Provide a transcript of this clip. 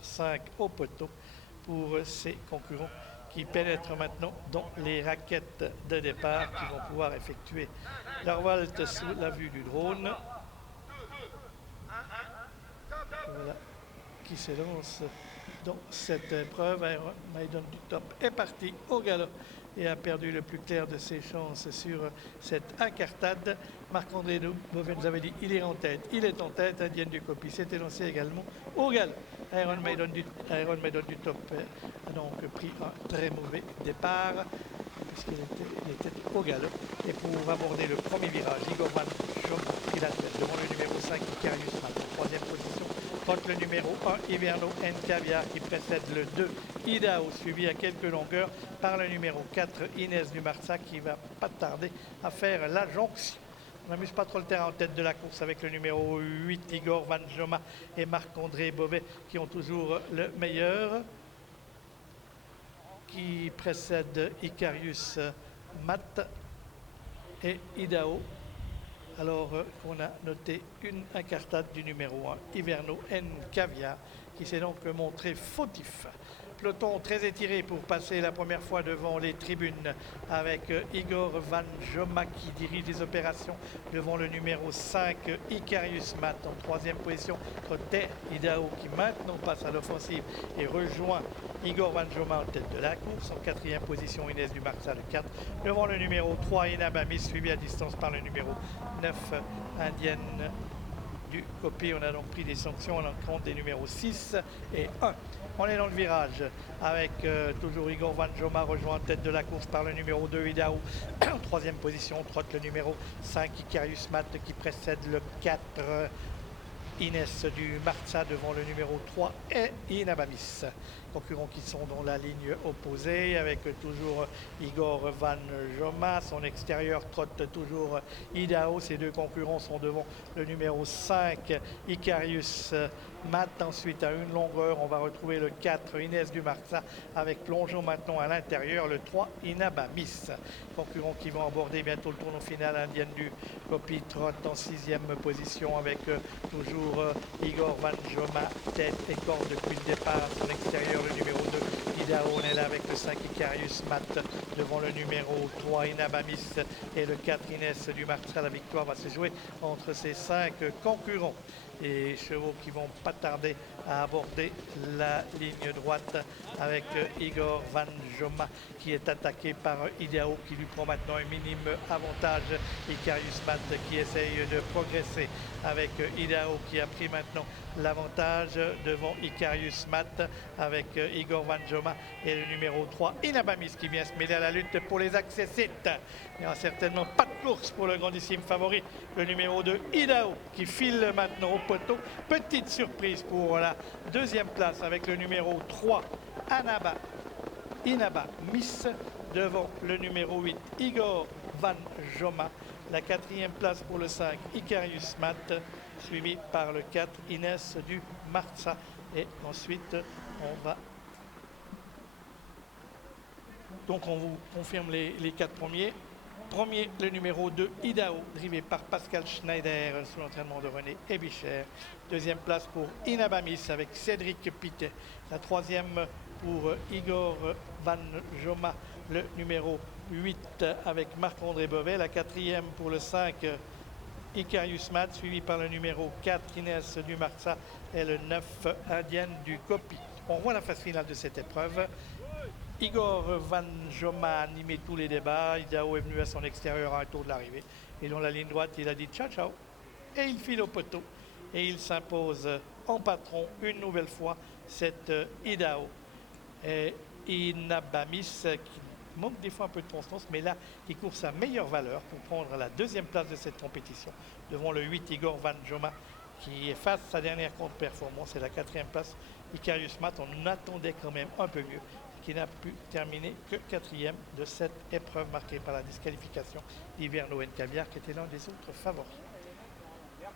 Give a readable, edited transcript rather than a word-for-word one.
5 au poteau pour ses concurrents qui pénètrent maintenant dans les raquettes de départ, qui vont pouvoir effectuer leur volte sous la vue du drone. Voilà qui s'élance dans cette épreuve. Iron Maiden du top est parti au galop et a perdu le plus clair de ses chances sur cette incartade. Marc-André Beauvais nous avait dit il est en tête. Il est en tête. Indienne du Copy s'est élancé également au galop. Iron Maiden du top a donc pris un très mauvais départ puisqu'il était au galop. Et pour aborder le premier virage, Igor Van Jom pris la tête devant le numéro 5 Icarius Mat en troisième position. Contre le numéro 1, Hiverno N Caviar qui précède le 2, Idaho, suivi à quelques longueurs par le numéro 4, Inès du Marsa, qui va pas tarder à faire la jonction. On n'amuse pas trop le terrain en tête de la course avec le numéro 8, Igor Van Joma et Marc-André Beauvais qui ont toujours le meilleur. Qui précède Icarius Mat et Idaho. Alors qu'on a noté une incartade du numéro 1, Hiverno N Caviar, qui s'est donc montré fautif. Peloton très étiré pour passer la première fois devant les tribunes avec Igor Van Joma qui dirige les opérations devant le numéro 5 Icarius Mat en troisième position. Côté Idaho qui maintenant passe à l'offensive et rejoint Igor Van Joma en tête de la course. En quatrième position, Inès du Marsa, le 4. Devant le numéro 3, Inabamis, suivi à distance par le numéro 9, Indienne du Copy. On a donc pris des sanctions en compte des numéros 6 et 1. On est dans le virage avec toujours Igor Van Joma rejoint en tête de la course par le numéro 2 Idaho. En troisième position, on trotte le numéro 5 Icarius Mat qui précède le 4 Inès du Marsa devant le numéro 3 et Inabamis. Concurrents qui sont dans la ligne opposée avec toujours Igor Van Joma. Son extérieur trotte toujours Idaho. Ces deux concurrents sont devant le numéro 5 Icarius Mat. Ensuite à une longueur on va retrouver le 4 Inès du Marsa avec plongeon maintenant à l'intérieur le 3 Inabamis. Concurrents qui vont aborder bientôt le tournoi final. Indienne du Copy trotte en sixième position avec toujours Igor Van Joma tête et corde depuis le départ. Son extérieur le numéro 2 Idaho, on est là avec le 5 Icarius Mat devant le numéro 3 Inabamis et le 4 Inès du Marsa. La victoire va se jouer entre ces 5 concurrents. Et chevaux qui vont pas tarder à aborder la ligne droite avec Igor Van Joma qui est attaqué par Idaho qui lui prend maintenant un minime avantage. Icarius Mat qui essaye de progresser avec Idaho qui a pris maintenant l'avantage devant Icarius Mat avec Igor Van Joma et le numéro 3 Inabamis qui vient se mêler à la lutte pour les accessites. Il n'y aura certainement pas de course pour le grandissime favori, le numéro 2 Idaho qui file maintenant au poteau. Petite surprise pour la deuxième place avec le numéro 3 Inabamis devant le numéro 8 Igor Van Joma. La quatrième place pour le 5 Icarius Mat suivi par le 4 Inès du Marsa. Et ensuite on va donc on vous confirme les 4 premiers. Premier, le numéro 2, Idaho, drivé par Pascal Schneider sous l'entraînement de René Ebicher. Deuxième place pour Inabamis avec Cédric Pittet. La troisième pour Igor Van Joma, le numéro 8 avec Marc-André Beauvais. La quatrième pour le 5, Icarius Mat, suivi par le numéro 4, Inès du Marsa et le 9, Indienne du Copy. On voit la phase finale de cette épreuve. Igor Van Joma a animé tous les débats. Idaho est venu à son extérieur à un tour de l'arrivée. Et dans la ligne droite, il a dit ciao ciao. Et il file au poteau. Et il s'impose en patron une nouvelle fois, cette Idaho. Et Inabamis qui manque des fois un peu de constance, mais là, il court sa meilleure valeur pour prendre la deuxième place de cette compétition devant le 8 Igor Van Joma qui efface sa dernière contre-performance. Et la quatrième place, Icarius Mat, on attendait quand même un peu mieux, qui n'a pu terminer que quatrième de cette épreuve marquée par la disqualification d'Hiverno N Caviar qui était l'un des autres favoris.